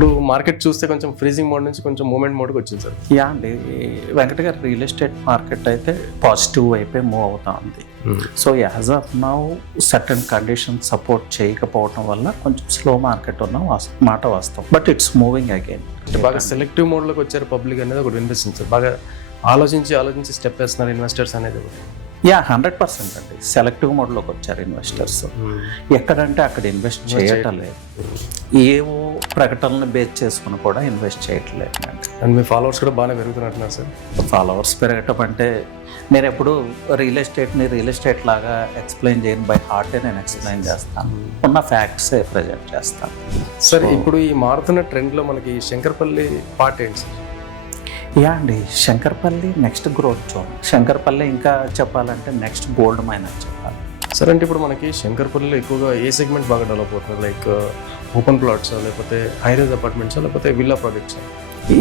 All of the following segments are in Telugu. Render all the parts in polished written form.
ఇప్పుడు మార్కెట్ చూస్తే కొంచెం ఫ్రీజింగ్ మోడ్ నుంచి కొంచెం మూమెంట్ మోడ్కి వచ్చింది సార్. యా అండి, వెంకట గారు రియల్ ఎస్టేట్ మార్కెట్ అయితే పాజిటివ్ వైపే మూవ్ అవుతా ఉంది. So as of now certain condition support చేయకపోవడం వల్ల కొంచెం స్లో మార్కెట్ ఉన్న మాట వాస్తవం. But it's moving again. బాగా సెలెక్టివ్ మోడ్లోకి వచ్చారు పబ్లిక్ అనేది ఒకటి వినిపిస్తుంది సార్. బాగా ఆలోచించి స్టెప్ వేస్తున్నారు ఇన్వెస్టర్స్ అనేది ఒకటి. యా 100% అండి, సెలెక్టివ్ మోడ్లోకి వచ్చారు ఇన్వెస్టర్స్. ఎక్కడంటే అక్కడ ఇన్వెస్ట్ చేయటం లేదు. ఏవో ప్రకటనలు బేస్ చేసుకుని కూడా ఇన్వెస్ట్ చేయట్లేదు అండి. అండ్ మీ ఫాలోవర్స్ కూడా బాగానే పెరుగుతున్నట్టున్నారు సార్. ఫాలోవర్స్ పెరగటం అంటే నేను ఎప్పుడు రియల్ ఎస్టేట్ లాగా ఎక్స్ప్లెయిన్ చేయను, బై హార్టే నేను ఎక్స్ప్లెయిన్ చేస్తాను, ఉన్న ఫ్యాక్ట్సే ప్రజెంట్ చేస్తాను. సార్ ఇప్పుడు ఈ మారుతున్న ట్రెండ్లో మనకి శంకర్పల్లి పార్ట్ ఏంటి సార్? యా అండి, Shankarpally next growth zone. Shankarpally ఇంకా చెప్పాలంటే నెక్స్ట్ గోల్డ్ మైన్ అని చెప్పాలి. సార్ అంటే ఇప్పుడు మనకి శంకర్పల్లిలో ఎక్కువగా ఏ సెగ్మెంట్ బాగా డెవలప్ అవుతుంది? లైక్ ఓపెన్ ప్లాట్స్, లేకపోతే హైరేజ్ అపార్ట్మెంట్స్, లేకపోతే విల్లా ప్రాజెక్ట్స్?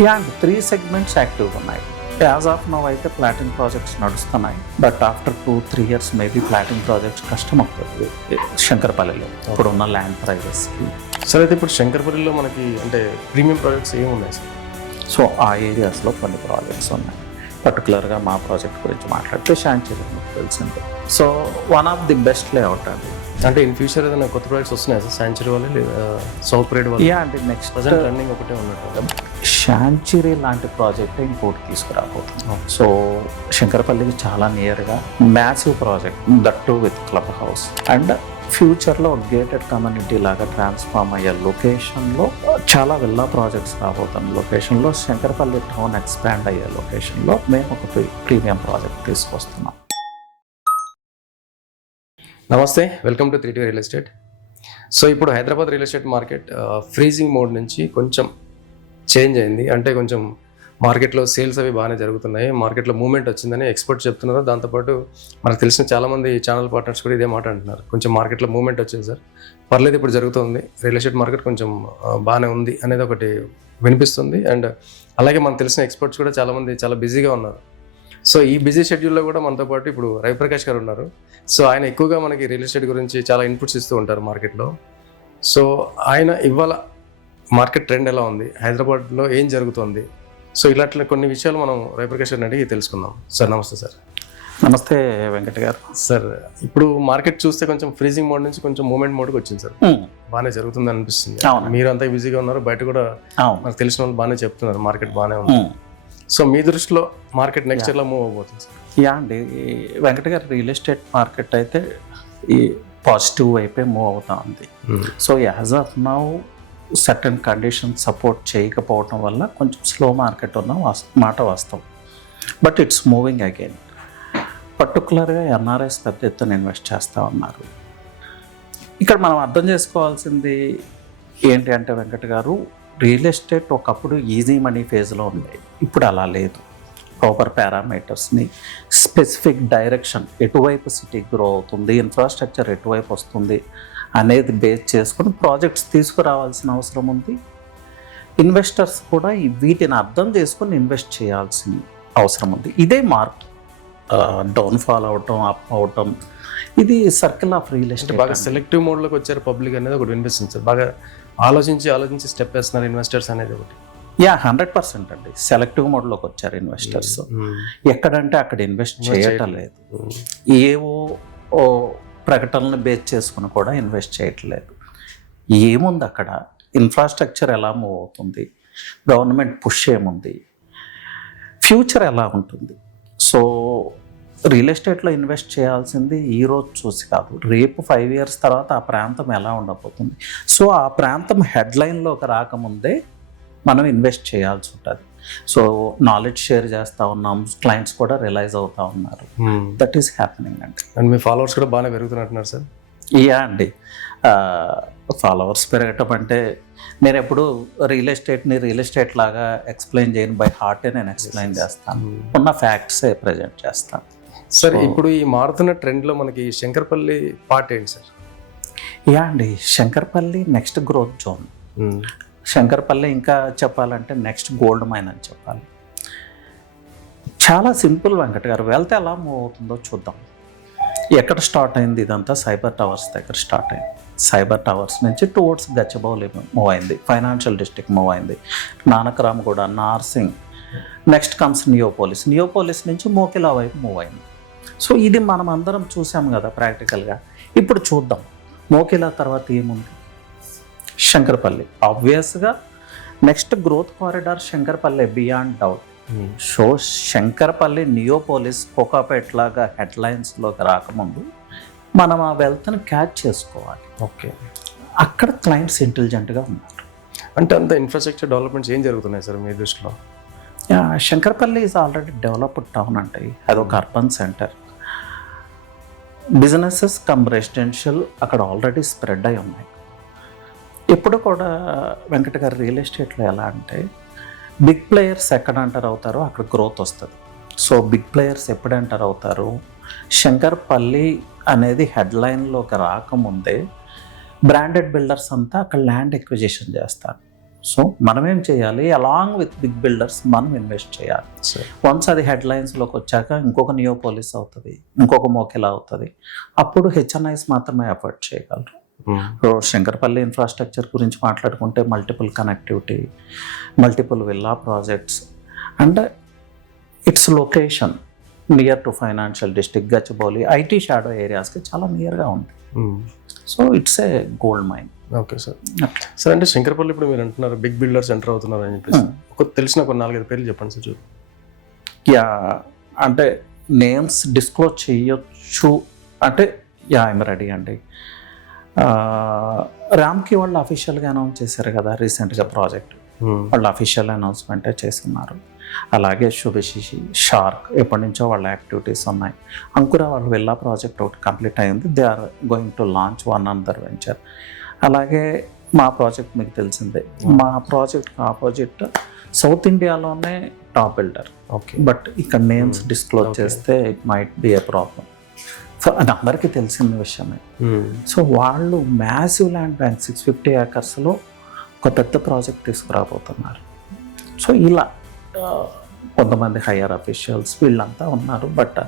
యా అండి, 3 సెగ్మెంట్స్ యాక్టివ్గా ఉన్నాయి. యాజ్ ఆఫ్ నౌ అయితే ప్లాటింగ్ ప్రాజెక్ట్స్ నడుస్తున్నాయి. But after 2-3 years maybe plotting projects కష్టం అవుతుంది శంకర్పల్లిలో ఇప్పుడున్న ల్యాండ్ ప్రైజెస్కి. సార్ అయితే ఇప్పుడు శంకర్పల్లిలో మనకి అంటే ప్రీమియం ప్రాజెక్ట్స్ ఏమి ఉన్నాయి సార్? సో ఆ ఏరియాస్లో కొన్ని ప్రాజెక్ట్స్ ఉన్నాయి. పర్టికులర్గా మా ప్రాజెక్ట్ గురించి మాట్లాడితే శాంచరీ మీకు తెలిసిందే. So one of the best layout అండి. అంటే ఇన్ ఫ్యూచర్ ఏదైనా కొత్త ప్రాజెక్ట్స్ వస్తున్నాయి సార్ శాంచరీ వాళ్ళు, లేదా సౌత్ ప్రైడ్ వాళ్ళు? యా అంటే నెక్స్ట్ ప్రజెంట్ రన్నింగ్ ఒకటే ఉన్నట్టు. శాంచరీ లాంటి ప్రాజెక్ట్ ఇంకోటి తీసుకురాబోతున్నాం. సో శంకరపల్లికి చాలా నియర్గా massive project, that to with club house, and ఫ్యూచర్లో గేటెడ్ కమ్యూనిటీ లాగా ట్రాన్స్ఫార్మ్ అయ్యే లొకేషన్లో చాలా విల్లా ప్రాజెక్ట్స్ రాబోతున్న లొకేషన్లో, శంకరపల్లి టౌన్ ఎక్స్పాండ్ అయ్యే లొకేషన్లో మేము ఒక ప్రీమియం ప్రాజెక్ట్ తీసుకొస్తున్నాం. నమస్తే, welcome to 3T real estate. So ఇప్పుడు Hyderabad real estate market freezing mode నుంచి కొంచెం చేంజ్ అయింది. అంటే కొంచెం మార్కెట్లో సేల్స్ అవి బాగానే జరుగుతున్నాయి, మార్కెట్లో మూవ్మెంట్ వచ్చిందని ఎక్స్పర్ట్స్ చెప్తున్నారు. దాంతోపాటు మనకు తెలిసిన చాలామంది ఛానల్ పార్ట్నర్స్ కూడా ఇదే మాట అంటున్నారు, కొంచెం మార్కెట్లో మూవ్మెంట్ వచ్చింది సార్, పర్లేదు ఇప్పుడు జరుగుతుంది, రియల్ ఎస్టేట్ మార్కెట్ కొంచెం బాగానే ఉంది అనేది ఒకటి వినిపిస్తుంది. అండ్ అలాగే మనకు తెలిసిన ఎక్స్పర్ట్స్ కూడా చాలామంది చాలా బిజీగా ఉన్నారు. సో ఈ బిజీ షెడ్యూల్లో కూడా మనతో పాటు ఇప్పుడు రవిప్రకాష్ గారు ఉన్నారు. సో ఆయన ఎక్కువగా మనకి రియల్ ఎస్టేట్ గురించి చాలా ఇన్పుట్స్ ఇస్తూ ఉంటారు మార్కెట్లో. సో ఆయన ఇవాళ మార్కెట్ ట్రెండ్ ఎలా ఉంది, హైదరాబాద్లో ఏం జరుగుతుంది, సో ఇలాంటి కొన్ని విషయాలు మనం రవిప్రకాష్ గారిని అడిగి తెలుసుకుందాం. సార్ నమస్తే. సార్ నమస్తే వెంకట గారు. సార్ ఇప్పుడు మార్కెట్ చూస్తే కొంచెం ఫ్రీజింగ్ మోడ్ నుంచి కొంచెం మూమెంట్ మోడ్కి వచ్చింది సార్. బాగానే జరుగుతుంది అనిపిస్తుంది. మీరు అంతా బిజీగా ఉన్నారు, బయట కూడా మనకు తెలిసిన వాళ్ళు బాగానే చెప్తున్నారు మార్కెట్ బాగానే ఉంది. సో మీ దృష్టిలో మార్కెట్ నెక్స్ట్ ఎలా మూవ్ అవబోతుంది సార్? యా అండి, వెంకట గారు రియల్ ఎస్టేట్ మార్కెట్ అయితే ఈ పాజిటివ్ వైపే మూవ్ అవుతా ఉంది. So as of now certain condition support చేయకపోవడం వల్ల కొంచెం స్లో మార్కెట్ ఉన్న మాట వాస్తవం. But it's moving again. పర్టికులర్గా ఎన్ఆర్ఐస్ పెద్ద ఎత్తున ఇన్వెస్ట్ చేస్తూ ఉన్నారు. ఇక్కడ మనం అర్థం చేసుకోవాల్సింది ఏంటి అంటే వెంకట గారు, రియల్ ఎస్టేట్ ఒకప్పుడు ఈజీ మనీ ఫేజ్లో ఉంది, ఇప్పుడు అలా లేదు. ప్రాపర్ పారామీటర్స్ని, స్పెసిఫిక్ డైరెక్షన్, ఎటువైపు సిటీ గ్రో అవుతుంది, ఇన్ఫ్రాస్ట్రక్చర్ ఎటువైపు వస్తుంది అనేది బేస్ చేసుకొని ప్రాజెక్ట్స్ తీసుకురావాల్సిన అవసరం ఉంది. ఇన్వెస్టర్స్ కూడా వీటిని అర్థం చేసుకొని ఇన్వెస్ట్ చేయాల్సిన అవసరం ఉంది. ఇదే మార్క్ డౌన్ఫాల్ అవటం, అప్ అవటం, ఇది సర్కిల్ ఆఫ్ రియల్ ఎస్టేట్. బాగా సెలెక్టివ్ మోడ్లోకి వచ్చారు పబ్లిక్ అనేది ఒకటి వినిపిస్తుంది సార్. బాగా ఆలోచించి స్టెప్ వేస్తున్నారు ఇన్వెస్టర్స్ అనేది ఒకటి. యా 100% అండి, సెలెక్టివ్ మోడ్లోకి వచ్చారు ఇన్వెస్టర్స్. ఎక్కడంటే అక్కడ ఇన్వెస్ట్ చేయటం లేదు. ఏవో ప్రకటనలు బేస్ చేసుకుని కూడా ఇన్వెస్ట్ చేయట్లేదు. ఏముంది అక్కడ, ఇన్ఫ్రాస్ట్రక్చర్ ఎలా మూవ్ అవుతుంది, గవర్నమెంట్ పుష్ ఏముంది, ఫ్యూచర్ ఎలా ఉంటుంది. సో రియల్ ఎస్టేట్లో ఇన్వెస్ట్ చేయాల్సింది ఈ రోజు చూసి కాదు, రేపు 5 years తర్వాత ఆ ప్రాంతం ఎలా ఉండబోతుంది. సో ఆ ప్రాంతం హెడ్లైన్లోకి రాకముందే మనం ఇన్వెస్ట్ చేయాల్సి ఉంటుంది. సో నాలెడ్జ్ షేర్ చేస్తూ ఉన్నాం, క్లయింట్స్ కూడా రియలైజ్ అవుతూ ఉన్నారు. దట్ ఈస్ హ్యాపెనింగ్ అండి. అండ్ మీ ఫాలోవర్స్ కూడా బాగానే పెరుగుతున్నట్టున్నారు సార్. యా అండి, ఫాలోవర్స్ పెరగటం అంటే నేను ఎప్పుడు రియల్ ఎస్టేట్ లాగా ఎక్స్ప్లెయిన్ చేయను, బై హార్టే నేను ఎక్స్ప్లెయిన్ చేస్తాను, ఉన్న ఫ్యాక్ట్సే ప్రజెంట్ చేస్తాను. సార్ ఇప్పుడు ఈ మారుతున్న ట్రెండ్లో మనకి శంకర్పల్లి పార్ట్ ఏంటి సార్? యా అండి, Shankarpally next growth zone. Shankarpally ఇంకా చెప్పాలంటే నెక్స్ట్ గోల్డ్ మైన్ అని చెప్పాలి. చాలా సింపుల్ వెంకట గారు, వెళ్తే ఎలా మూవ్ అవుతుందో చూద్దాం. ఎక్కడ స్టార్ట్ అయింది ఇదంతా? సైబర్ టవర్స్ దగ్గర స్టార్ట్ అయింది. సైబర్ టవర్స్ నుంచి టువర్డ్స్ గచ్చిబౌలి మూవ్ అయింది, ఫైనాన్షియల్ డిస్ట్రిక్ట్ మూవ్ అయింది, నానక్రామ్గూడ, నార్సింగ్, నెక్స్ట్ కమ్స్ నియోపోలిస్ నుంచి మోకిలా వైపు మూవ్ అయింది. సో ఇది మనం అందరం చూసాం కదా ప్రాక్టికల్గా. ఇప్పుడు చూద్దాం మోకిలా తర్వాత ఏముంది. శంకరపల్లి ఆబ్వియస్గా next growth corridor Shankarpally beyond doubt. So Shankarpally Neopolis Kokapet లాగా హెడ్లైన్స్లోకి రాకముందు మనం ఆ వెల్త్ని క్యాచ్ చేసుకోవాలి. ఓకే, అక్కడ క్లయింట్స్ ఇంటెలిజెంట్గా ఉన్నారు. అంటే అంత ఇన్ఫ్రాస్ట్రక్చర్ డెవలప్మెంట్స్ ఏం జరుగుతున్నాయి సార్ మీ దృష్టిలో? Shankarpally is already developed town అంటే అదొక urban centre. Businesses come residential అక్కడ ఆల్రెడీ స్ప్రెడ్ అయి ఉన్నాయి. ఇప్పుడు కూడా వెంకట గారి రియల్ ఎస్టేట్లో ఎలా అంటే బిగ్ ప్లేయర్స్ ఎక్కడ ఎంటర్ అవుతారో అక్కడ గ్రోత్ వస్తుంది. సో బిగ్ ప్లేయర్స్ ఎప్పుడు ఎంటర్ అవుతారు, శంకర్పల్లి అనేది హెడ్లైన్లోకి రాకముందే బ్రాండెడ్ బిల్డర్స్ అంతా అక్కడ ల్యాండ్ ఎక్విజిషన్ చేస్తారు. సో మనం ఏం చేయాలి, అలాంగ్ విత్ బిగ్ బిల్డర్స్ మనం ఇన్వెస్ట్ చేయాలి. వన్స్ అది హెడ్లైన్స్లోకి వచ్చాక ఇంకొక నియోపోలిస్ అవుతుంది, ఇంకొక మోకెలా అవుతుంది, అప్పుడు హెచ్ఎన్ఐస్ మాత్రమే ఎఫర్ట్ చేయగలరు. సో శంకరపల్లి ఇన్ఫ్రాస్ట్రక్చర్ గురించి మాట్లాడుకుంటే multiple connectivity, multiple villa projects and its location near to financial district, Gachibowli, IT shadow ఏరియాస్కి చాలా నియర్గా ఉంది. So it's a gold mine. Okay sir. Sir అంటే శంకరపల్లి ఇప్పుడు మీరు అంటున్నారు బిగ్ బిల్డర్స్ ఎంటర్ అవుతున్నారు అని చెప్పేసి ఒక తెలిసిన కొన్ని 4-5 పేర్లు చెప్పండి సార్. యా అంటే నేమ్స్ డిస్క్లోజ్ చేయొచ్చు అంటే ఐఎమ్ రెడీ అండి. రామ్కి వాళ్ళు అఫీషియల్గా అనౌన్స్ చేశారు కదా రీసెంట్గా ప్రాజెక్ట్, వాళ్ళు అఫీషియల్ అనౌన్స్మెంటే చేస్తున్నారు. అలాగే శుభశిషి, షార్క్ ఎప్పటి నుంచో వాళ్ళ యాక్టివిటీస్ ఉన్నాయి. అంకుర వాళ్ళ విల్లా ప్రాజెక్ట్ ఒకటి కంప్లీట్ అయింది, they are going to launch one another venture. అలాగే మా ప్రాజెక్ట్ మీకు తెలిసిందే, మా ప్రాజెక్ట్కి ఆపోజిట్ సౌత్ ఇండియాలోనే టాప్ బిల్డర్. ఓకే, బట్ ఇక్కడ నేమ్స్ డిస్క్లోజ్ చేస్తే it might be a problem. So అది అందరికీ తెలిసిన విషయమే. సో వాళ్ళు మ్యాసివ్ ల్యాండ్ బ్యాంక్ 650 ఏకర్స్లో ఒక పెద్ద ప్రాజెక్ట్ తీసుకురాబోతున్నారు. సో ఇలా కొంతమంది హయ్యర్ అఫీషియల్స్ వీళ్ళంతా ఉన్నారు. బట్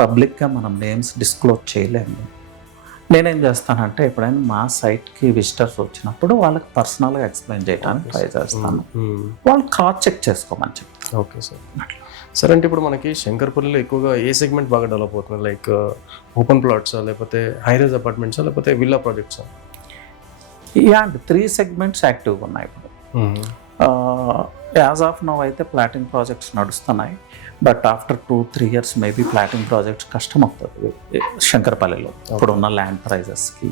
పబ్లిక్గా మనం నేమ్స్ డిస్క్లోజ్ చేయలేము. నేనేం చేస్తానంటే ఎప్పుడైనా మా సైట్కి విజిటర్స్ వచ్చినప్పుడు వాళ్ళకి పర్సనల్గా ఎక్స్ప్లెయిన్ చేయడానికి ట్రై చేస్తాను, వాళ్ళు క్రాస్ చెక్ చేసుకోమని చెప్తాను. Okay sir. సార్ అంటే ఇప్పుడు మనకి శంకర్పల్లిలో ఎక్కువగా ఏ సెగ్మెంట్ బాగా డెవలప్ అవుతుంది, లైక్ ఓపెన్ ప్లాట్సా, లేకపోతే హైరైజ్ అపార్ట్మెంట్సా, లేకపోతే విల్లా ప్రాజెక్ట్సా? అండ్ 3 సెగ్మెంట్స్ యాక్టివ్గా ఉన్నాయి ఇప్పుడు. యాజ్ ఆఫ్ నౌ అయితే ప్లాటింగ్ ప్రాజెక్ట్స్ నడుస్తున్నాయి. But after 2-3 years maybe plotting projects కష్టం అవుతుంది శంకరపల్లిలో ఇప్పుడున్న ల్యాండ్ ప్రైజెస్కి.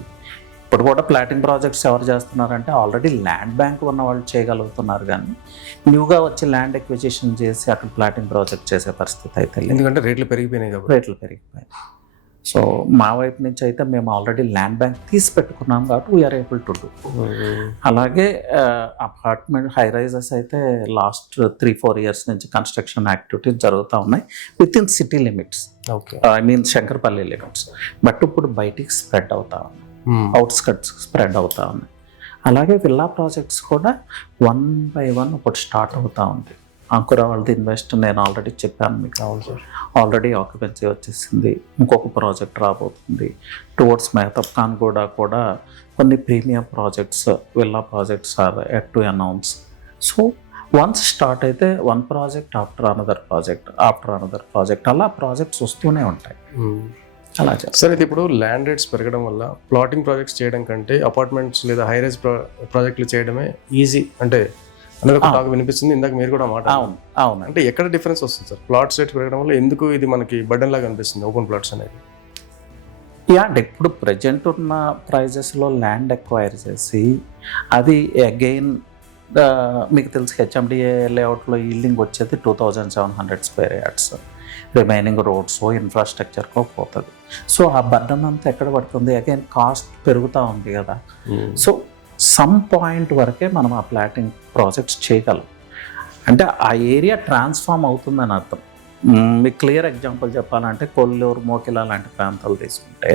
ఇప్పుడు కూడా ప్లాటింగ్ ప్రాజెక్ట్స్ ఎవరు చేస్తున్నారంటే ఆల్రెడీ ల్యాండ్ బ్యాంక్ ఉన్న వాళ్ళు చేయగలుగుతున్నారు, కానీ న్యూగా వచ్చి ల్యాండ్ ఎక్విజిషన్ చేసి అక్కడ ప్లాటింగ్ ప్రాజెక్ట్ చేసే పరిస్థితి అయితే లేదు, ఎందుకంటే రేట్లు పెరిగిపోయినాయి కాబట్టి. రేట్లు పెరిగిపోయాయి. సో మా వైపు నుంచి అయితే మేము ఆల్రెడీ ల్యాండ్ బ్యాంక్ తీసి పెట్టుకున్నాం కాబట్టి వీఆర్ ఏబుల్ టు డూ. అలాగే అపార్ట్మెంట్ హై రైజెస్ అయితే లాస్ట్ 3-4 years నుంచి కన్స్ట్రక్షన్ యాక్టివిటీస్ జరుగుతూ ఉన్నాయి with in city limits, I mean Shankarpally limits. But ఇప్పుడు బయటికి స్ప్రెడ్ అవుతా ఉన్నాయి, అవుట్స్కట్స్ స్ప్రెడ్ అవుతా ఉన్నాయి. అలాగే విల్లా ప్రాజెక్ట్స్ కూడా 1 by 1 ఒకటి స్టార్ట్ అవుతూ ఉంది. అంకుర వాళ్ళది ఇన్వెస్ట్ నేను ఆల్రెడీ చెప్పాను మీకు, ఆల్రెడీ ఆక్యుపెన్సీ వచ్చేసింది. ఇంకొక ప్రాజెక్ట్ రాబోతుంది టువర్డ్స్ మెహతాబ్ ఖాన్ కూడా కొన్ని premium projects villa projects are yet to announce. So once start అయితే 1 ప్రాజెక్ట్ ఆఫ్టర్ అనదర్ ప్రాజెక్ట్ అలా ప్రాజెక్ట్స్ వస్తూనే ఉంటాయి. అలా సార్ అయితే ఇప్పుడు ల్యాండ్ రేట్స్ పెరగడం వల్ల ప్లాటింగ్ ప్రాజెక్ట్స్ చేయడం కంటే అపార్ట్మెంట్స్ లేదా హైరైజ్ ప్రాజెక్టులు చేయడమే ఈజీ అంటే అనేది ఒక టాక్ వినిపిస్తుంది. ఇందాక మీరు కూడా మాట. అవును. అంటే ఎక్కడ డిఫరెన్స్ వస్తుంది సార్ ప్లాట్స్ రేట్ పెరగడం వల్ల? ఎందుకు ఇది మనకి బర్డెన్ లాగా అనిపిస్తుంది ఓపెన్ ప్లాట్స్ అనేది? అంటే ఇప్పుడు ప్రజెంట్ ఉన్న ప్రైజెస్లో ల్యాండ్ ఎక్వైర్ చేసి అది అగైన్ మీకు తెలుసు హెచ్ఎండిఏ లేఅవుట్లో ఈల్డింగ్ వచ్చేది 2700 square yards, రిమైనింగ్ రోడ్స్ ఇన్ఫ్రాస్ట్రక్చర్కో పోతుంది. సో ఆ బర్డన్ అంతా ఎక్కడ పడుతుంది, అగైన్ కాస్ట్ పెరుగుతూ ఉంది కదా. సో సమ్ పాయింట్ వరకే మనం ఆ ప్లాటింగ్ ప్రాజెక్ట్స్ చేయగలం, అంటే ఆ ఏరియా ట్రాన్స్ఫార్మ్ అవుతుందని అర్థం. మీకు క్లియర్ ఎగ్జాంపుల్ చెప్పాలంటే కొల్లూరు, మోకిలా లాంటి ప్రాంతాలు తీసుకుంటే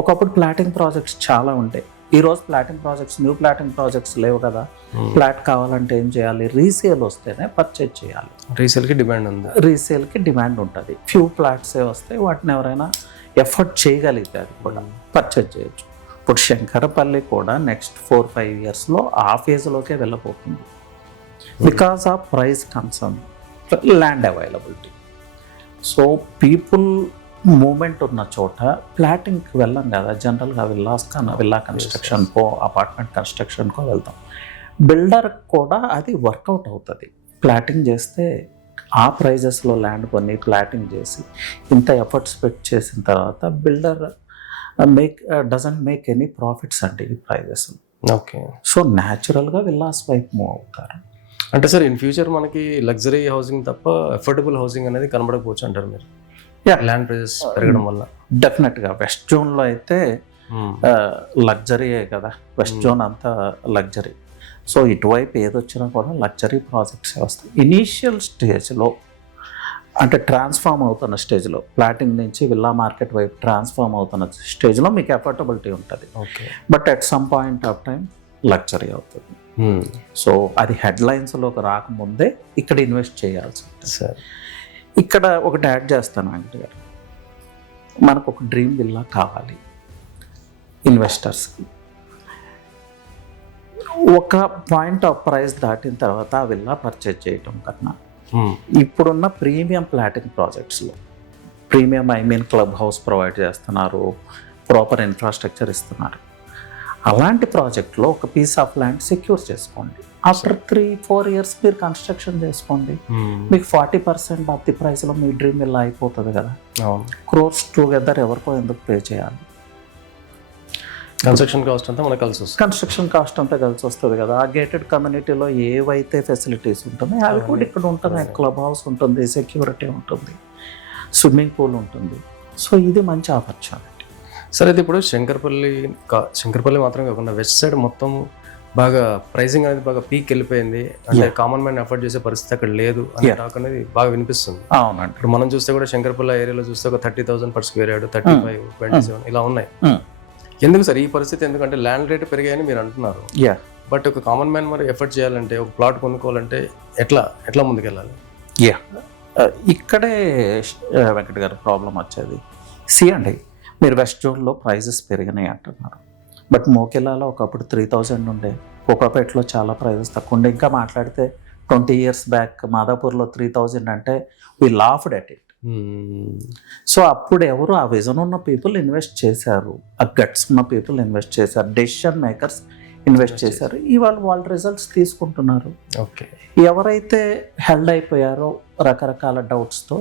ఒకప్పుడు ప్లాటింగ్ ప్రాజెక్ట్స్ చాలా ఉంటాయి. ఈరోజు plotting projects, new plotting projects లేవు కదా. ప్లాట్ కావాలంటే ఏం చేయాలి, రీసేల్ వస్తేనే పర్చేజ్ చేయాలి. రీసేల్కి డిమాండ్ ఉంది, రీసేల్కి డిమాండ్ ఉంటుంది. ఫ్యూ ప్లాట్సే వస్తే వాటిని ఎవరైనా ఎఫర్ట్ చేయగలిగితే అది కూడా పర్చేజ్ చేయొచ్చు. ఇప్పుడు శంకరపల్లి కూడా నెక్స్ట్ 4-5 ఇయర్స్లో ఆ ఫేజ్లోకే వెళ్ళబోతుంది because of price concern, land availability. So people movement ఉన్న చోట ప్లాటింగ్కి వెళ్ళాం కదా, జనరల్గా విల్లా కన్స్ట్రక్షన్కో అపార్ట్మెంట్ కన్స్ట్రక్షన్కో వెళ్తాం. బిల్డర్ కూడా అది వర్కౌట్ అవుతుంది. ప్లాటింగ్ చేస్తే ఆ ప్రైజెస్లో ల్యాండ్ కొని ప్లాటింగ్ చేసి ఇంత ఎఫర్ట్స్ పెట్టి చేసిన తర్వాత builder doesn't make any profits అండి ఈ ప్రైజెస్. ఓకే. సో న్యాచురల్గా విల్లాస్ వైపు మూవ్ అవుతారు. అంటే సార్ ఇన్ ఫ్యూచర్ మనకి లగ్జరీ హౌసింగ్ తప్ప అఫోర్డబుల్ హౌసింగ్ అనేది కనబడకపోవచ్చు అంటారు మీరు, ల్యాండ్ ప్రైజెస్ పెరగడం వల్ల? డెఫినెట్గా వెస్ట్ జోన్లో అయితే లగ్జరీయే కదా, వెస్ట్ జోన్ అంతా లగ్జరీ. సో ఇటువైపు ఏదొచ్చినా కూడా లగ్జరీ ప్రాజెక్ట్స్ వస్తాయి. ఇనీషియల్ స్టేజ్లో అంటే ట్రాన్స్ఫార్మ్ అవుతున్న స్టేజ్లో, ప్లాటింగ్ నుంచి విల్లా మార్కెట్ వైపు ట్రాన్స్ఫార్మ్ అవుతున్న స్టేజ్లో మీకు అఫోర్డబిలిటీ ఉంటుంది. Okay. But at some point of time luxury అవుతుంది. సో అది హెడ్లైన్స్లోకి రాకముందే ఇక్కడ ఇన్వెస్ట్ చేయాల్సి ఉంటుంది. సార్ ఇక్కడ ఒకటి యాడ్ చేస్తాను వెంకట గారు, మనకు ఒక డ్రీమ్ విల్లా కావాలి ఇన్వెస్టర్స్కి. ఒక పాయింట్ ఆఫ్ ప్రైస్ దాటిన తర్వాత ఆ విల్లా పర్చేజ్ చేయటం కన్నా ఇప్పుడున్న ప్రీమియం ప్లాటింగ్ ప్రాజెక్ట్స్లో, ప్రీమియం క్లబ్ హౌస్ ప్రొవైడ్ చేస్తున్నారు, ప్రాపర్ ఇన్ఫ్రాస్ట్రక్చర్ ఇస్తున్నారు. అలాంటి ప్రాజెక్ట్లో ఒక పీస్ ఆఫ్ ల్యాండ్ సెక్యూర్ చేసుకోండి. ఆఫ్టర్ 3-4 ఇయర్స్ మీరు కన్స్ట్రక్షన్ చేసుకోండి, మీకు 40% ఆఫ్ ది ప్రైస్లో మీ డ్రీమ్ విల్లా అయిపోతుంది కదా. క్రోర్స్ టుగెదర్ ఎవరికో ఎందుకు పే చేయాలి? కన్స్ట్రక్షన్ కాస్ట్ అంతా మనకు కలిసి వస్తుంది. కన్స్ట్రక్షన్ కాస్ట్ అంతా కలిసి వస్తుంది కదా. ఆ గేటెడ్ కమ్యూనిటీలో ఏవైతే ఫెసిలిటీస్ ఉంటున్నాయి అవి కూడా ఇక్కడ ఉంటున్నాయి. క్లబ్ హౌస్ ఉంటుంది, సెక్యూరిటీ ఉంటుంది, స్విమ్మింగ్ పూల్ ఉంటుంది. సో ఇది మంచి ఆపర్చునిటీ. సరే, అయితే ఇప్పుడు శంకరపల్లి మాత్రం కాకుండా వెస్ట్ సైడ్ మొత్తం బాగా ప్రైసింగ్ అనేది బాగా పీక్ వెళ్ళిపోయింది. అంటే కామన్ మ్యాన్ అఫోర్డ్ చేసే పరిస్థితి అక్కడ లేదు అనే టాక్ అనేది బాగా వినిపిస్తుంది. అవునండి. ఇప్పుడు మనం చూస్తే కూడా శంకరపల్లి ఏరియాలో చూస్తే ఒక 30,000 per square yard, 35, 27 ఇలా ఉన్నాయి. ఎందుకు సార్ ఈ పరిస్థితి? ఎందుకంటే ల్యాండ్ రేట్ పెరిగాయని మీరు అంటున్నారు. బట్ ఒక కామన్ మ్యాన్ మరి ఎఫర్ట్ చేయాలంటే, ఒక ప్లాట్ కొనుక్కోవాలంటే ఎట్లా ముందుకెళ్ళాలి? ఇక్కడే వెంకట గారు ప్రాబ్లం వచ్చేది. అండి, మీరు వెస్ట్ జోన్లో ప్రైజెస్ పెరిగినాయి అంటున్నారు, బట్ మోకెల్లాలో ఒకప్పుడు 3,000 ఉండే, కోకాపేటలో చాలా ప్రైజెస్ తక్కువ ఉండే. ఇంకా మాట్లాడితే 20 years బ్యాక్ మాదాపూర్లో 3,000 అంటే we laughed at it. So అప్పుడు ఎవరు ఆ విజన్ ఉన్న పీపుల్ ఇన్వెస్ట్ చేశారు, ఆ గట్స్ ఉన్న పీపుల్ ఇన్వెస్ట్ చేశారు, డెసిషన్ మేకర్స్ ఇన్వెస్ట్ చేశారు. ఇవాళ వాళ్ళ రిజల్ట్స్ తీసుకుంటున్నారు. ఓకే. ఎవరైతే హెల్డ్ అయిపోయారో రకరకాల డౌట్స్తో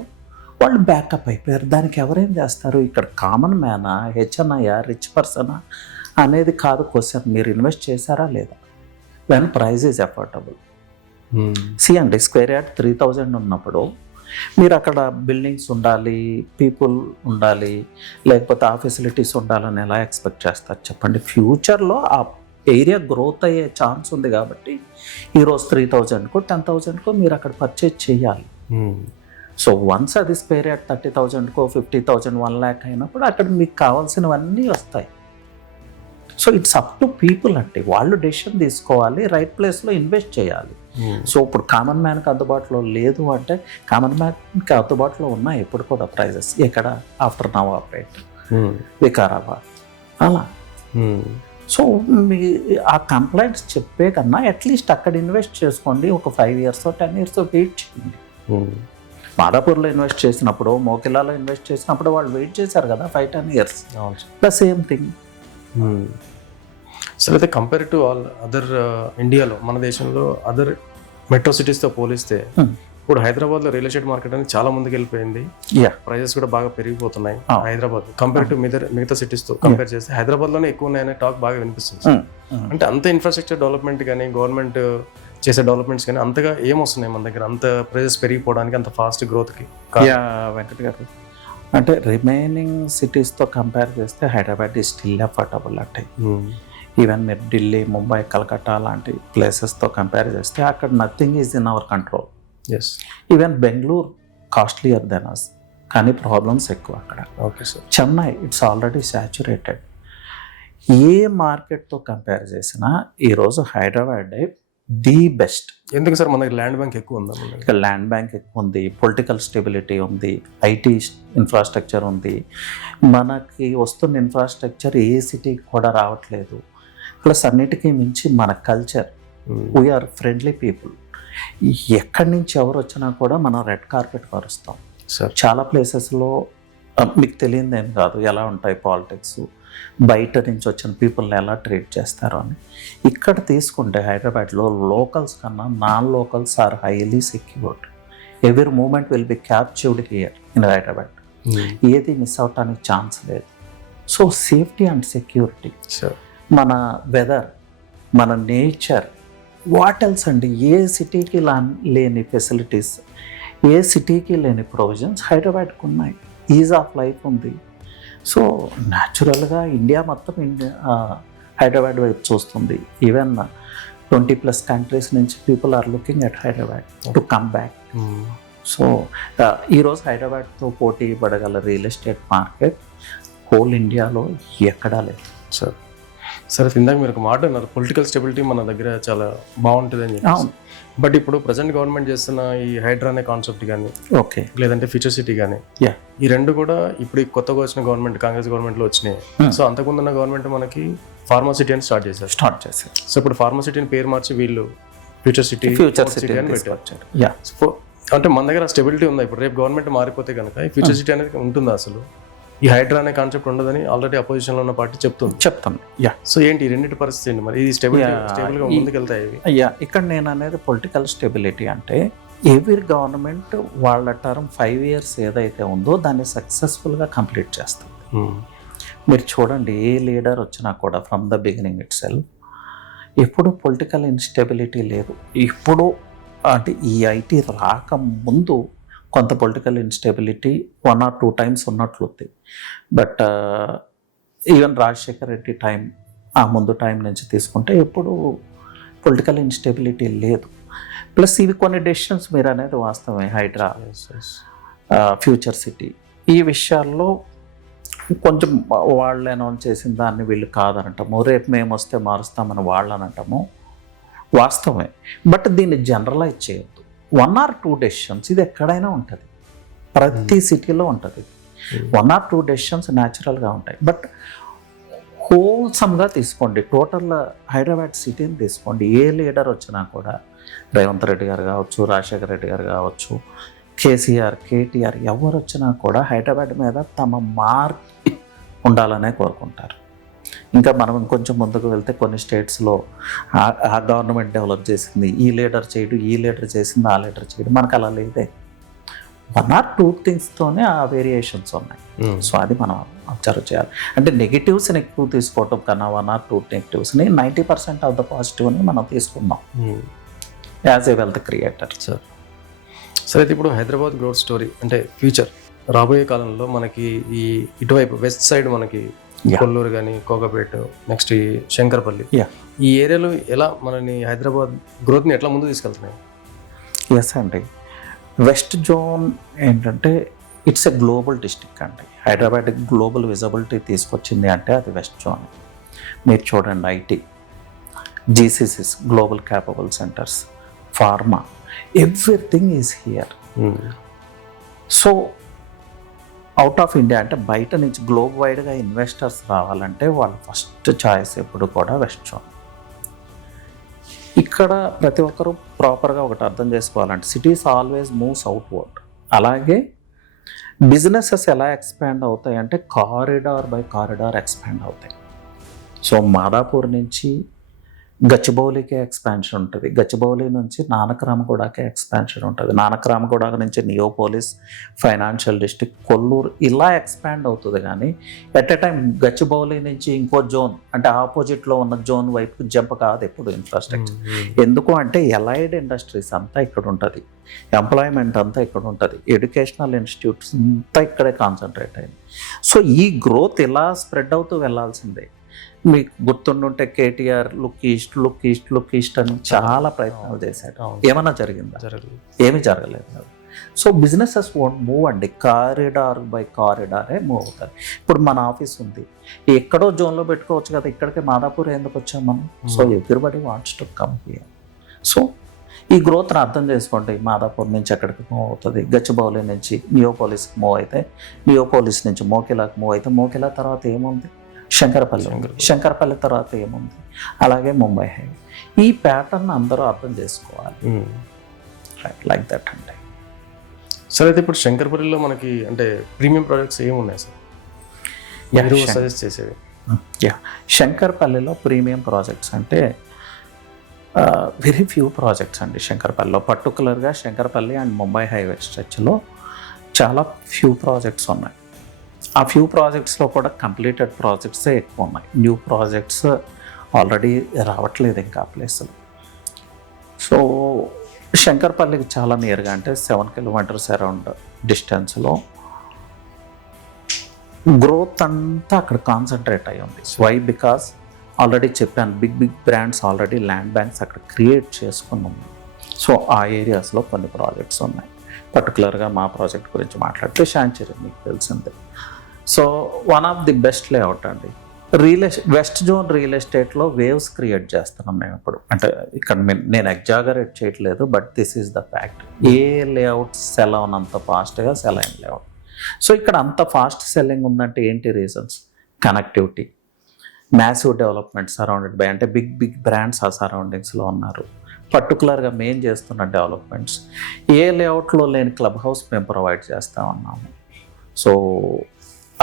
వాళ్ళు బ్యాకప్ అయిపోయారు. దానికి ఎవరేం చేస్తారు? ఇక్కడ కామన్ మ్యానా, హెచ్ఎన్ఐయా, రిచ్ పర్సనా అనేది కాదు క్వశ్చన్. మీరు ఇన్వెస్ట్ చేశారా లేదా వెన్ ప్రైస్ ఈజ్ అఫోర్డబుల్. అండి, స్క్వేర్ యార్డ్ 3,000 ఉన్నప్పుడు మీరు అక్కడ బిల్డింగ్స్ ఉండాలి, పీపుల్ ఉండాలి, లేకపోతే ఆ ఫెసిలిటీస్ ఉండాలని ఎలా ఎక్స్పెక్ట్ చేస్తారు చెప్పండి? ఫ్యూచర్లో ఆ ఏరియా గ్రోత్ అయ్యే ఛాన్స్ ఉంది కాబట్టి ఈరోజు 3,000కో 10,000కో మీరు అక్కడ పర్చేజ్ చేయాలి. సో వన్స్ అది స్క్వేర్ యార్డ్ 30,000కో 50,000, 1 lakh అయినప్పుడు అక్కడ మీకు కావాల్సినవన్నీ వస్తాయి. So it's up to people అంటే వాళ్ళు డెసిషన్ తీసుకోవాలి, రైట్ ప్లేస్లో ఇన్వెస్ట్ చేయాలి. సో ఇప్పుడు కామన్ మ్యాన్కి అందుబాటులో లేదు అంటే, కామన్ మ్యాన్కి అందుబాటులో ఉన్నాయి ఇప్పుడు కూడా ప్రైజెస్. ఎక్కడ? ఆఫ్టర్ నవాబ్పేట్, వికారాబాద్ అలా. సో మీ ఆ కంప్లైంట్స్ చెప్పే కన్నా అట్లీస్ట్ అక్కడ ఇన్వెస్ట్ చేసుకోండి. ఒక 5 years, 10 years వెయిట్ చేయండి. మాదాపూర్లో ఇన్వెస్ట్ చేసినప్పుడు, మోకిలాలో ఇన్వెస్ట్ చేసినప్పుడు వాళ్ళు వెయిట్ చేశారు కదా 5-10 years. The same thing. సరే, అయితే కంపేర్ టు ఆల్ అదర్ ఇండియాలో, మన దేశంలో అదర్ మెట్రో సిటీస్తో పోలిస్తే ఇప్పుడు హైదరాబాద్లో రియల్ ఎస్టేట్ మార్కెట్ అనేది చాలా ముందుకు వెళ్ళిపోయింది. ప్రైజెస్ కూడా బాగా పెరిగిపోతున్నాయి హైదరాబాద్ కంపేర్ టు మిగతా సిటీస్తో కంపేర్ చేస్తే హైదరాబాద్లోనే ఎక్కువ ఉన్నాయనే టాక్ బాగా వినిపిస్తుంది. అంటే అంత ఇన్ఫ్రాస్ట్రక్చర్ డెవలప్మెంట్ కానీ, గవర్నమెంట్ చేసే డెవలప్మెంట్స్ కానీ అంతగా ఏమొస్తున్నాయి మన దగ్గర అంత ప్రైజెస్ పెరిగిపోవడానికి, అంత ఫాస్ట్ గ్రోత్కి? వెంకట్ గారు, అంటే రిమైనింగ్ సిటీస్తో కంపేర్ చేస్తే హైదరాబాద్ ఈజ్ స్టిల్ అఫోర్డబుల్. అంటే ఈవెన్ మీరు ఢిల్లీ, ముంబై, కలకత్తా లాంటి ప్లేసెస్తో కంపేర్ చేస్తే అక్కడ nothing is in our control. Even Bengaluru costlier than us, కానీ ప్రాబ్లమ్స్ ఎక్కువ అక్కడ. Okay sir. Chennai it's already saturated. ఏ మార్కెట్తో కంపేర్ చేసినా ఈరోజు హైదరాబాద్ ది బెస్ట్. ఎందుకు సార్ మనకి ల్యాండ్ బ్యాంక్ ఎక్కువ ఉందా మనకి? ఇక ల్యాండ్ బ్యాంక్ ఎక్కువ ఉంది, పొలిటికల్ స్టెబిలిటీ ఉంది, ఐటీ ఇన్ఫ్రాస్ట్రక్చర్ ఉంది. మనకి వస్తున్న ఇన్ఫ్రాస్ట్రక్చర్ ఏ సిటీకి కూడా రావట్లేదు. ప్లస్ అన్నిటికీ మించి మన కల్చర్, వీఆర్ ఫ్రెండ్లీ పీపుల్. ఎక్కడి నుంచి ఎవరు వచ్చినా కూడా మనం రెడ్ కార్పెట్ పరుస్తాం. సార్ చాలా ప్లేసెస్లో మీకు తెలియదు ఏం కాదు ఎలా ఉంటాయి పాలిటిక్స్, బయట నుంచి వచ్చిన పీపుల్ని ఎలా ట్రీట్ చేస్తారు అని. ఇక్కడ తీసుకుంటే హైదరాబాద్లో లోకల్స్ కన్నా non locals are highly secured. Every moment will be captured here in Hyderabad. ఏది మిస్ అవటానికి ఛాన్స్ లేదు. సో సేఫ్టీ అండ్ సెక్యూరిటీ, మన వెదర్, మన నేచర్, వాట్ ఎల్స్ అండి. ఏ సిటీకి లేని ఫెసిలిటీస్, ఏ సిటీకి లేని ప్రొవిజన్స్ హైదరాబాద్కు ఉన్నాయి. ఈజ్ ఆఫ్ లైఫ్ ఉంది. సో న్యాచురల్గా ఇండియా మొత్తం హైదరాబాద్ వైపు చూస్తుంది. ఈవెన్ 20+ కంట్రీస్ నుంచి people are looking at Hyderabad to come back. So ఈరోజు హైదరాబాద్తో పోటీ పడగల రియల్ ఎస్టేట్ మార్కెట్ హోల్ ఇండియాలో ఎక్కడా లేదు సార్. సరే, ఇందాక మీరు ఒక మాట అన్నారు, పొలిటికల్ స్టెబిలిటీ మన దగ్గర చాలా బాగుంటుంది అని చెప్పి. బట్ ఇప్పుడు ప్రజెంట్ గవర్నమెంట్ చేస్తున్న ఈ హైడ్రా అనే కాన్సెప్ట్ కానీ, ఓకే, లేదంటే ఫ్యూచర్ సిటీ కానీ, ఈ రెండు కూడా ఇప్పుడు కొత్తగా వచ్చిన గవర్నమెంట్, కాంగ్రెస్ గవర్నమెంట్లో వచ్చినాయి. సో అంతకుముందున్న గవర్నమెంట్ మనకి ఫార్మాసిటీ అని స్టార్ట్ చేశారు. సో ఇప్పుడు ఫార్మాసిటీని పేరు మార్చి వీళ్ళు ఫ్యూచర్ సిటీ అని పెట్టారు. సో అంటే మన దగ్గర స్టెబిలిటీ ఉందా? ఇప్పుడు రేపు గవర్నమెంట్ మారిపోతే కనుక ఈ ఫ్యూచర్ సిటీ అనేది ఉంటుందా? అసలు ఈ హైడ్రా అనే కాన్సెప్ట్ ఉండదని ఆల్రెడీ అపోజిషన్లో ఉన్న పార్టీ చెప్తాను. సో ఏంటి రెండింటి పరిస్థితి ఏంటి మరి? ఇది స్టేబుల్గా ముందుకెళ్తాయి ఇవి? ఇక్కడ నేను అనేది పొలిటికల్ స్టెబిలిటీ అంటే ఎవరి గవర్నమెంట్ వాళ్ళ టర్మ్ 5 years ఏదైతే ఉందో దాన్ని సక్సెస్ఫుల్గా కంప్లీట్ చేస్తుంది. మీరు చూడండి, ఏ లీడర్ వచ్చినా కూడా from the beginning itself ఎప్పుడు పొలిటికల్ ఇన్స్టెబిలిటీ లేదు. ఇప్పుడు అంటే ఈ ఐటీ రాకముందు కొంత పొలిటికల్ ఇన్స్టెబిలిటీ 1 or 2 times ఉన్నట్లుంది. But even Rajasekhar Reddy time, ఆ ముందు టైం నుంచి తీసుకుంటే ఎప్పుడు పొలిటికల్ ఇన్స్టెబిలిటీ లేదు. ప్లస్ ఇవి కొన్ని డెసిషన్స్ మీరు అనేది వాస్తవమే. హైడ్రా, ఫ్యూచర్ సిటీ, ఈ విషయాల్లో కొంచెం వాళ్ళు అనౌన్స్ చేసిన దాన్ని వీళ్ళు కాదనటము, రేపు మేము వస్తే మారుస్తామని వాళ్ళు అనటము వాస్తవమే. బట్ దీన్ని జనరలైజ్ చేయొద్దు. 1 or 2 డెసిషన్స్ ఇది ఎక్కడైనా ఉంటుంది, ప్రతి సిటీలో ఉంటుంది. 1 or 2 డెసిషన్స్ న్యాచురల్గా ఉంటాయి. బట్ హోల్సమ్గా తీసుకోండి, టోటల్ హైదరాబాద్ సిటీని తీసుకోండి. ఏ లీడర్ వచ్చినా కూడా, రేవంత్ రెడ్డి గారు కావచ్చు, రాజశేఖర రెడ్డి గారు కావచ్చు, కేసీఆర్, కేటీఆర్, ఎవరు వచ్చినా కూడా హైదరాబాద్ మీద తమ మార్క్ ఉండాలనే కోరుకుంటారు. ఇంకా మనం ఇంకొంచెం ముందుకు వెళ్తే కొన్ని స్టేట్స్లో ఆ గవర్నమెంట్ డెవలప్ చేసింది, ఈ లీడర్ చేయడు, ఈ లీడర్ చేసింది, ఆ లీడర్ చేయడు. మనకు అలా లేదే. 1 or 2 thingస్తోనే ఆ వేరియేషన్స్ ఉన్నాయి. సో అది మనం అబ్జర్వ్ చేయాలి. అంటే నెగిటివ్స్ని ఎక్కువ తీసుకోవటం కన్నా 1 or 2 నెగిటివ్స్ని 90% ఆఫ్ ద పాజిటివ్ని మనం తీసుకుందాం యాజ్ ఏ వెల్త్ క్రియేటర్. సరే, అయితే ఇప్పుడు హైదరాబాద్ గ్రోత్ స్టోరీ అంటే ఫ్యూచర్ రాబోయే కాలంలో మనకి ఈ ఇటువైపు వెస్ట్ సైడ్ మనకి కొల్లూరు కానీ, కోకపేట, నెక్స్ట్ ఈ శంకరపల్లి, ఈ ఏరియాలో ఎలా మనని హైదరాబాద్ గ్రోత్ని ఎట్లా ముందు తీసుకెళ్తున్నాయి? ఎస్ అండి, వెస్ట్ జోన్ ఏంటంటే ఇట్స్ ఎ గ్లోబల్ డిస్ట్రిక్ట్ అండి. హైదరాబాద్ గ్లోబల్ విజిబిలిటీ తీసుకొచ్చింది అంటే అది వెస్ట్ జోన్. మీరు చూడండి, IT, GCCs, global capable centres, pharma, everything is here. So out of India అంటే బయట నుంచి గ్లోబ్ వైడ్గా ఇన్వెస్టర్స్ రావాలంటే వాళ్ళ ఫస్ట్ చాయిస్ ఎప్పుడు కూడా వెస్ట్ జోన్. ఇక్కడ ప్రతి ఒక్కరూ ప్రాపర్గా ఒకటి అర్థం చేసుకోవాలంటే సిటీస్ ఆల్వేస్ మూవ్స్ అవుట్వర్డ్. అలాగే బిజినెసెస్ ఎలా ఎక్స్పాండ్ అవుతాయి అంటే కారిడార్ బై కారిడార్ ఎక్స్పాండ్ అవుతాయి. సో మాదాపూర్ నుంచి గచ్చిబౌలికే ఎక్స్పాన్షన్ ఉంటుంది, గచ్చిబౌలి నుంచి నానక్రామగూడకే ఎక్స్పాన్షన్ ఉంటుంది, నానక్రామగూడ నుంచి నియోపోలిస్, ఫైనాన్షియల్ డిస్ట్రిక్ట్, కొల్లూరు, ఇలా ఎక్స్పాండ్ అవుతుంది. కానీ ఎట్ ఎ టైం గచ్చిబౌలి నుంచి ఇంకో జోన్ అంటే ఆపోజిట్లో ఉన్న జోన్ వైపు జంప్ కాదు ఎప్పుడు ఇన్ఫ్రాస్ట్రక్చర్. ఎందుకు అంటే ఎలైడ్ ఇండస్ట్రీస్ అంతా ఇక్కడ ఉంటుంది, ఎంప్లాయ్మెంట్ అంతా ఇక్కడ ఉంటుంది, ఎడ్యుకేషనల్ ఇన్స్టిట్యూట్స్ అంతా ఇక్కడే కాన్సన్ట్రేట్ అయింది. సో ఈ గ్రోత్ ఇలా స్ప్రెడ్ అవుతూ వెళ్ళాల్సిందే. మీకు గుర్తుండుంటే కేటీఆర్ లుక్ ఈస్ట్ అని చాలా ప్రయత్నాలు చేశాడు. ఏమన్నా జరిగిందా? ఏమీ జరగలేదు. సో బిజినెసెస్ వోంట్ మూవ్ అండి, కారిడార్ బై కారిడారే మూవ్ అవుతారు. ఇప్పుడు మన ఆఫీస్ ఉంది, ఎక్కడో జోన్లో పెట్టుకోవచ్చు కదా, ఇక్కడికి మాదాపూర్ ఎందుకు వచ్చాం మనం? So everybody wants to come here. So ఈ గ్రోత్ని అర్థం చేసుకోండి. మాదాపూర్ నుంచి ఎక్కడికి మూవ్ అవుతుంది, గచ్చిబౌలి నుంచి నియోపోలిస్కి మూవ్ అయితే, నియోపోలిస్ నుంచి మోకిలాకి మూవ్ అయితే, మోకిలా తర్వాత ఏముంది, శంకరపల్లి తర్వాత ఏముంది, అలాగే ముంబై హైవే. ఈ ప్యాటర్న్ అందరూ అర్థం చేసుకోవాలి. రైట్, లైక్ దట్ అండి. సార్ అయితే ఇప్పుడు శంకర్పల్లిలో మనకి అంటే ప్రీమియం ప్రాజెక్ట్స్ ఏమున్నాయి సార్ మీరు సజెస్ట్ చేసేవి? శంకర్పల్లిలో ప్రీమియం ప్రాజెక్ట్స్ అంటే వెరీ ఫ్యూ ప్రాజెక్ట్స్ అండి. శంకర్పల్లిలో పర్టికులర్గా శంకర్పల్లి అండ్ ముంబై హైవే స్ట్రెచ్లో చాలా ఫ్యూ ప్రాజెక్ట్స్ ఉన్నాయి. ఆ ఫ్యూ ప్రాజెక్ట్స్లో కూడా కంప్లీటెడ్ ప్రాజెక్ట్సే ఎక్కువ ఉన్నాయి. న్యూ ప్రాజెక్ట్స్ ఆల్రెడీ రావట్లేదు ఇంకా ప్లేసులు. సో శంకర్పల్లికి చాలా నియర్గా అంటే 7 kilometers అరౌండ్ డిస్టెన్స్లో గ్రోత్ అంతా అక్కడ కాన్సన్ట్రేట్ అయ్యి ఉంది. వై? బికాస్ ఆల్రెడీ చెప్పాను, big brands already land banks అక్కడ క్రియేట్ చేసుకుని ఉంది. సో ఆ ఏరియాస్లో కొన్ని ప్రాజెక్ట్స్ ఉన్నాయి. పర్టికులర్గా మా ప్రాజెక్ట్ గురించి మాట్లాడితే శాంచురీ మీకు తెలిసిందే. So one of the best layout అండి. వెస్ట్ జోన్ రియల్ ఎస్టేట్లో వేవ్స్ క్రియేట్ చేస్తున్నాం మేము ఇప్పుడు. అంటే ఇక్కడ నేను ఎగ్జాగరేట్ చేయట్లేదు, but this is the fact. ఏ లేఅవుట్ సెల్ అవనంత ఫాస్ట్గా సెల్ అయిన లేఅవుట్. సో ఇక్కడ అంత ఫాస్ట్ సెల్లింగ్ ఉందంటే ఏంటి reasons? Connectivity, massive development surrounded by, అంటే బిగ్ బ్రాండ్స్ ఆ సరౌండింగ్స్లో ఉన్నారు. పర్టికులర్గా మేము చేస్తున్న డెవలప్మెంట్స్ ఏ లేఅవుట్లో లేని క్లబ్ హౌస్ మేము ప్రొవైడ్ చేస్తూ ఉన్నాము. సో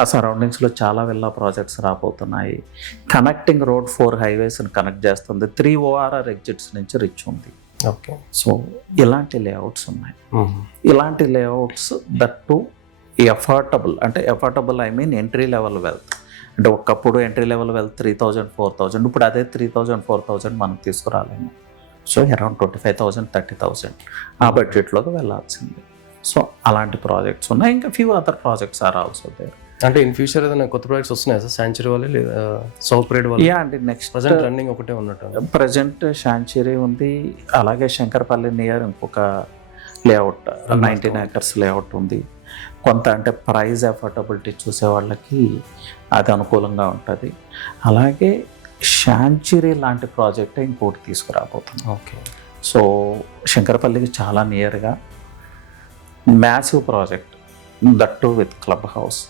ఆ సరౌండింగ్స్లో చాలా విల్లా ప్రాజెక్ట్స్ రాబోతున్నాయి. కనెక్టింగ్ రోడ్ 4 highwaysని కనెక్ట్ చేస్తుంది. 3 ORR ఎగ్జిట్స్ నుంచి రిచ్ ఉంది. ఓకే. సో ఇలాంటి లేఅవుట్స్ ఉన్నాయి. ఇలాంటి లేఅవుట్స్ దట్ టు ఎఫర్టబుల్, అంటే affordable I mean entry level wealth. అంటే ఒకప్పుడు ఎంట్రీ లెవెల్ వెల్త్ 3,000, 4,000, ఇప్పుడు అదే 3,000, 4,000 మనం తీసుకురాలేము. సో అరౌండ్ 25,000, 30,000 ఆ బడ్జెట్లోకి వెళ్ళాల్సిందే. సో అలాంటి ప్రాజెక్ట్స్ ఉన్నాయి. ఇంకా few other projects are also there. అంటే ఇన్ ఫ్యూచర్ ఏదైనా కొత్త ప్రాజెక్ట్స్ వస్తున్నాయి సార్ శాంచురీ వాళ్ళు లేదా సౌత్ ప్రైడ్ వాళ్ళు? అండి, నెక్స్ట్ ప్రజెంట్ రన్నింగ్ ఒకటే ఉన్నట్టు. ప్రజెంట్ శాంచురీ ఉంది, అలాగే శంకర్పల్లి నియర్ ఇంకొక లేఅవుట్ 19 acres లేఅవుట్ ఉంది. కొంత అంటే ప్రైస్ అఫోర్డబిలిటీ చూసే వాళ్ళకి అది అనుకూలంగా ఉంటుంది. అలాగే శాంచురీ లాంటి ప్రాజెక్టే ఇంకోటి తీసుకురాబోతుంది. ఓకే. సో శంకరపల్లికి చాలా నియర్గా massive project, that with club house,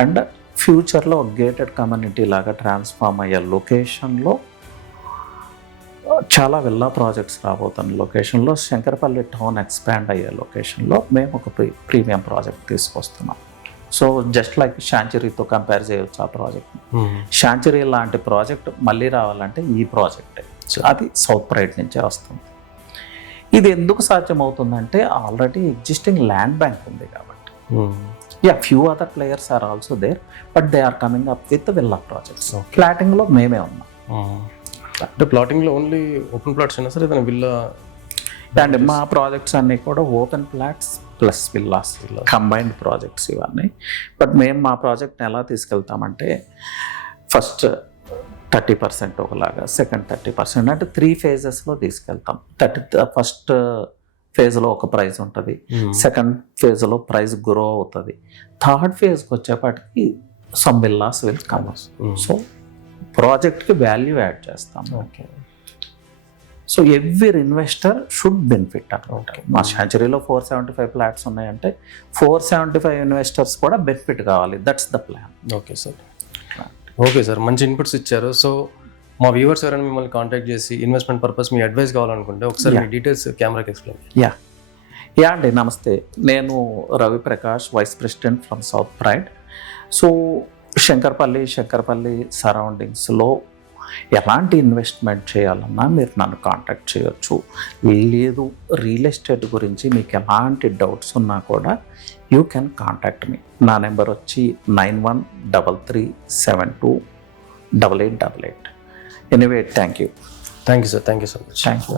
and ఫ్యూచర్లో గేటెడ్ కమ్యూనిటీ లాగా ట్రాన్స్ఫార్మ్ అయ్యే లొకేషన్లో చాలా విల్లా ప్రాజెక్ట్స్ రాబోతున్న లొకేషన్లో, శంకరపల్లి టౌన్ ఎక్స్పాండ్ అయ్యే లొకేషన్లో మేము ఒక ప్రీమియం ప్రాజెక్ట్ తీసుకొస్తున్నాం. సో జస్ట్ లైక్ శాంచురీతో కంపేర్ చేయవచ్చు ఆ ప్రాజెక్ట్. శాంచురీ లాంటి ప్రాజెక్ట్ మళ్ళీ రావాలంటే ఈ ప్రాజెక్టే, అది సౌత్ ప్రైడ్ నుంచే వస్తుంది. ఇది ఎందుకు సాధ్యమవుతుందంటే ఆల్రెడీ ఎగ్జిస్టింగ్ ల్యాండ్ బ్యాంక్ ఉంది కాబట్టి. Few other players are also there, but they are coming up with villa projects. ప్లాటింగ్లో మేమే ఉన్నాం. అంటే ప్లాటింగ్లో ఓన్లీ ఓపెన్ ప్లాట్స్ అయినా సరే ఏదైనా విల్లా? అండ్ మా ప్రాజెక్ట్స్ అన్నీ కూడా open plots plus villas, combined projects ఇవన్నీ. బట్ మేము మా ప్రాజెక్ట్ని ఎలా తీసుకెళ్తామంటే ఫస్ట్ 30% ఒకలాగా, సెకండ్ 30%, అంటే 3 phases తీసుకెళ్తాం. ఫస్ట్ ఫేజ్లో ఒక ప్రైజ్ ఉంటుంది, సెకండ్ ఫేజ్లో ప్రైజ్ గ్రో అవుతుంది, థర్డ్ ఫేజ్కి వచ్చేపాటికి some villas will come. So ప్రాజెక్ట్కి వాల్యూ యాడ్ చేస్తాం. Okay. So every investor should benefit అనమాట. మా శాంచురీలో 475 ఫ్లాట్స్ ఉన్నాయంటే 475 ఇన్వెస్టర్స్ కూడా బెనిఫిట్ కావాలి. That's the plan. Okay sir. Okay sir, మంచి ఇన్పుట్స్ ఇచ్చారు. సో మా వ్యూవర్స్ ఎవరైనా మిమ్మల్ని కాంటాక్ట్ చేసి ఇన్వెస్ట్మెంట్ పర్పస్ మీ అడ్వైస్ కావాలనుకుంటే ఒకసారి మీ డీటెయిల్స్ కెమెరాకి ఎక్స్ప్లెయిన్. అండి, నమస్తే. నేను Ravi Prakash, vice president from South Pride. So Shankarpalli సరౌండింగ్స్లో ఎలాంటి ఇన్వెస్ట్మెంట్ చేయాలన్నా మీరు నన్ను కాంటాక్ట్ చేయొచ్చు. లేదు రియల్ ఎస్టేట్ గురించి మీకు ఎలాంటి డౌట్స్ ఉన్నా కూడా యూ కెన్ కాంటాక్ట్ మీ. నా నెంబర్ వచ్చి 9133728888. Anyway, thank you sir. Thank you so much. Thank you.